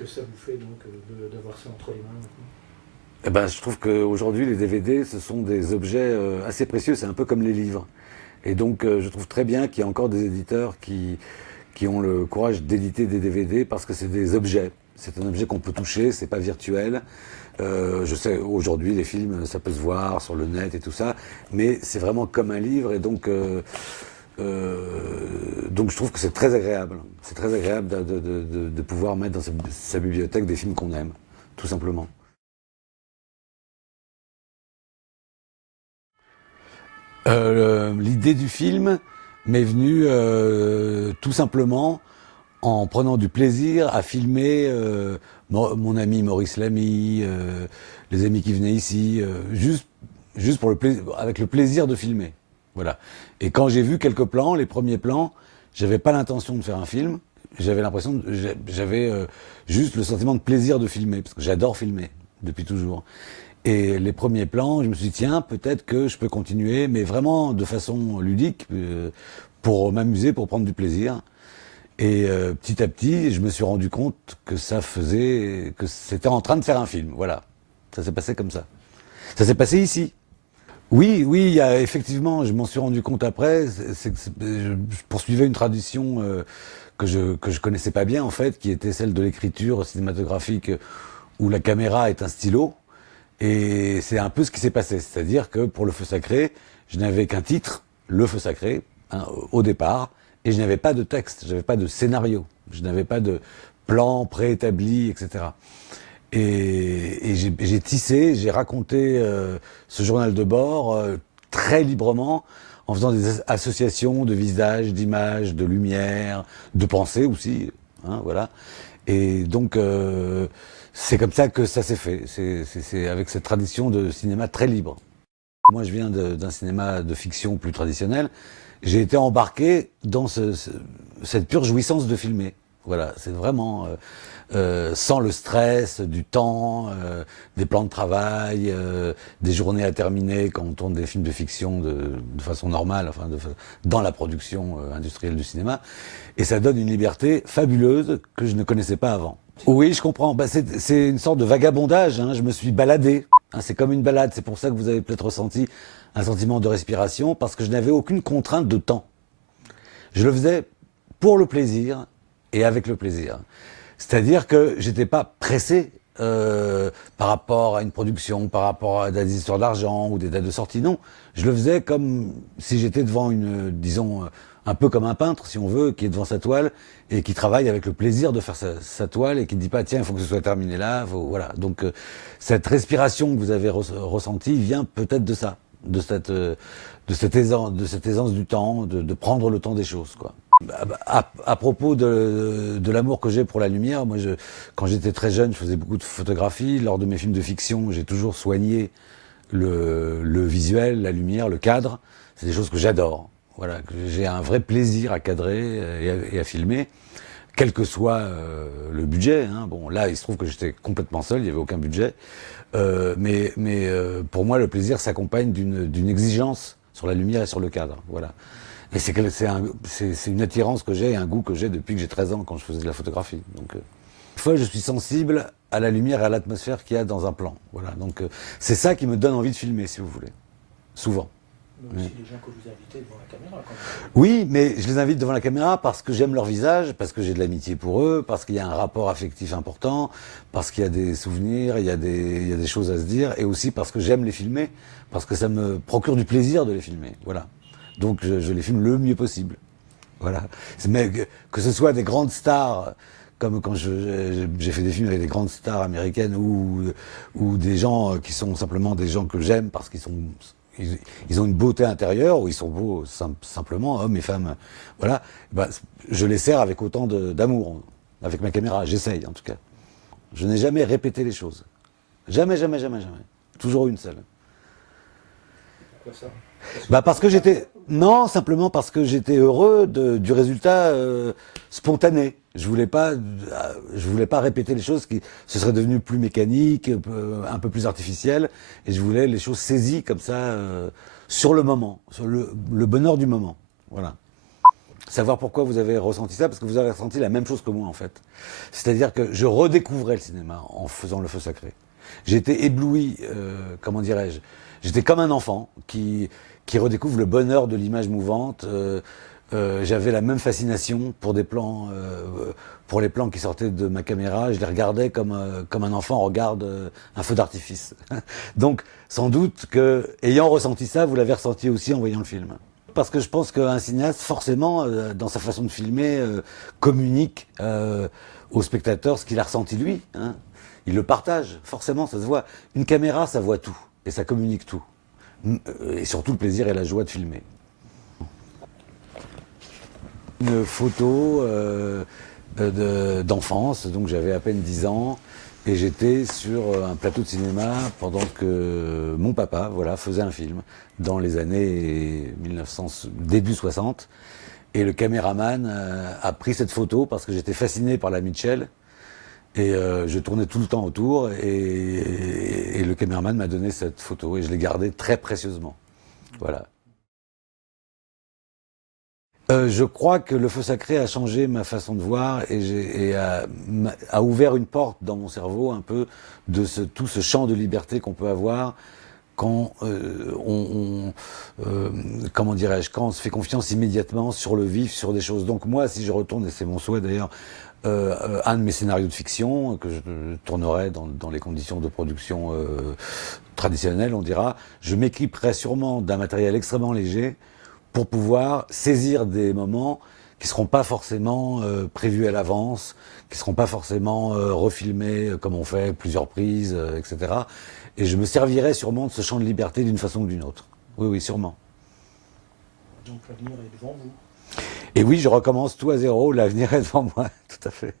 que ça vous fait donc d'avoir ça entre les mains maintenant? Eh ben, je trouve qu'aujourd'hui, les DVD, ce sont des objets assez précieux. C'est un peu comme les livres. Et donc, je trouve très bien qu'il y a encore des éditeurs qui ont le courage d'éditer des DVD parce que c'est des objets. C'est un objet qu'on peut toucher, c'est pas virtuel. Je sais, aujourd'hui, les films, ça peut se voir sur le net et tout ça, mais c'est vraiment comme un livre, et donc je trouve que c'est très agréable. C'est très agréable de pouvoir mettre dans sa bibliothèque des films qu'on aime, tout simplement. L'idée du film m'est venue tout simplement en prenant du plaisir à filmer mon ami Maurice Lamy, les amis qui venaient ici, juste pour le plaisir, avec le plaisir de filmer. Voilà. Et quand j'ai vu quelques plans, les premiers plans, j'avais pas l'intention de faire un film. J'avais l'impression, j'avais juste le sentiment de plaisir de filmer, parce que j'adore filmer depuis toujours. Et les premiers plans, je me suis dit, tiens, peut-être que je peux continuer, mais vraiment de façon ludique, pour m'amuser, pour prendre du plaisir. Et petit à petit, je me suis rendu compte que que c'était en train de faire un film. Voilà. Ça s'est passé comme ça. Ça s'est passé ici. Oui, oui, il y a effectivement, je m'en suis rendu compte après, je poursuivais une tradition que je connaissais pas bien en fait, qui était celle de l'écriture cinématographique où la caméra est un stylo. Et c'est un peu ce qui s'est passé. C'est-à-dire que pour Le Feu Sacré, je n'avais qu'un titre, Le Feu Sacré, hein, au départ, et je n'avais pas de texte, je n'avais pas de scénario, je n'avais pas de plan préétabli, etc. Et j'ai tissé, j'ai raconté ce journal de bord très librement, en faisant des associations de visages, d'images, de lumière, de pensées aussi, hein, voilà. Et donc, c'est comme ça que ça s'est fait. C'est avec cette tradition de cinéma très libre. Moi, je viens d'un cinéma de fiction plus traditionnel. J'ai été embarqué dans cette pure jouissance de filmer. Voilà, c'est vraiment sans le stress du temps, des plans de travail, des journées à terminer quand on tourne des films de fiction de façon normale, enfin dans la production industrielle du cinéma. Et ça donne une liberté fabuleuse que je ne connaissais pas avant. Oui, je comprends. Bah, c'est une sorte de vagabondage, hein. Je me suis baladé. Hein, c'est comme une balade. C'est pour ça que vous avez peut-être ressenti un sentiment de respiration, parce que je n'avais aucune contrainte de temps. Je le faisais pour le plaisir et avec le plaisir. C'est-à-dire que j'étais pas pressé par rapport à une production, par rapport à des histoires d'argent ou des dates de sortie. Non, je le faisais comme si j'étais devant disons, un peu comme un peintre, si on veut, qui est devant sa toile et qui travaille avec le plaisir de faire sa toile et qui ne dit pas, tiens, il faut que ce soit terminé là. Voilà. Donc, cette respiration que vous avez ressentie vient peut-être de ça, de cette aisance du temps, de prendre le temps des choses, quoi. À propos de l'amour que j'ai pour la lumière, moi, quand j'étais très jeune, je faisais beaucoup de photographie. Lors de mes films de fiction, j'ai toujours soigné le visuel, la lumière, le cadre. C'est des choses que j'adore. Voilà, que j'ai un vrai plaisir à cadrer et à filmer, quel que soit le budget. Hein. Bon, là, il se trouve que j'étais complètement seul, il n'y avait aucun budget. Pour moi, le plaisir s'accompagne d'une exigence sur la lumière et sur le cadre. Voilà. Et c'est une attirance que j'ai et un goût que j'ai depuis que j'ai 13 ans quand je faisais de la photographie. Donc, des fois, je suis sensible à la lumière et à l'atmosphère qu'il y a dans un plan. Voilà. Donc, c'est ça qui me donne envie de filmer, si vous voulez. Souvent. Mais aussi les gens que vous invitez devant la caméra, quand même. Oui, mais je les invite devant la caméra parce que j'aime leur visage, parce que j'ai de l'amitié pour eux, parce qu'il y a un rapport affectif important, parce qu'il y a des souvenirs, il y a des choses à se dire, et aussi parce que j'aime les filmer, parce que ça me procure du plaisir de les filmer. Voilà. Donc je les filme le mieux possible. Voilà. Mais que ce soit des grandes stars, comme quand j'ai fait des films avec des grandes stars américaines, ou des gens qui sont simplement des gens que j'aime parce ils ont une beauté intérieure, ou ils sont beaux simplement, hommes et femmes. Voilà. Ben, je les sers avec autant d'amour, avec ma caméra. J'essaye, en tout cas. Je n'ai jamais répété les choses. Jamais, jamais, jamais, jamais. Toujours une seule. Pourquoi ça? Bah parce que j'étais... Non, simplement parce que j'étais heureux du résultat spontané. Je voulais pas répéter les choses qui ce serait devenu plus mécanique, un peu plus artificiel, et je voulais les choses saisies comme ça sur le moment, sur le bonheur du moment. Voilà. savoir pourquoi vous avez ressenti ça, parce que vous avez ressenti la même chose que moi en fait. C'est-à-dire que je redécouvrais le cinéma en faisant Le Feu Sacré. J'étais ébloui, comment dirais-je, j'étais comme un enfant qui redécouvre le bonheur de l'image mouvante. J'avais la même fascination pour des plans, pour les plans qui sortaient de ma caméra. Je les regardais comme un enfant regarde un feu d'artifice. Donc, sans doute que, ayant ressenti ça, vous l'avez ressenti aussi en voyant le film. Parce que je pense qu'un cinéaste, forcément, dans sa façon de filmer, communique au spectateur ce qu'il a ressenti lui. Hein. Il le partage, forcément, ça se voit. Une caméra, ça voit tout, et ça communique tout. Et surtout le plaisir et la joie de filmer. Une photo d'enfance, donc j'avais à peine 10 ans, et j'étais sur un plateau de cinéma pendant que mon papa faisait un film dans les années 1900, début 60. Et le caméraman a pris cette photo parce que j'étais fasciné par la Mitchell. Et je tournais tout le temps autour et le caméraman m'a donné cette photo et je l'ai gardée très précieusement. Voilà. Je crois que Le Feu Sacré a changé ma façon de voir et a ouvert une porte dans mon cerveau un peu de tout ce champ de liberté qu'on peut avoir quand comment dirais-je, quand on se fait confiance immédiatement sur le vif, sur des choses. Donc moi, si je retourne, et c'est mon souhait d'ailleurs, un de mes scénarios de fiction que je tournerai dans les conditions de production traditionnelles, on dira, je m'équiperai sûrement d'un matériel extrêmement léger pour pouvoir saisir des moments qui ne seront pas forcément prévus à l'avance, qui ne seront pas forcément refilmés comme on fait plusieurs prises, etc. Et je me servirai sûrement de ce champ de liberté d'une façon ou d'une autre. Oui, oui, sûrement. Donc l'avenir est devant vous. Et oui, je recommence tout à zéro, l'avenir est devant moi, tout à fait.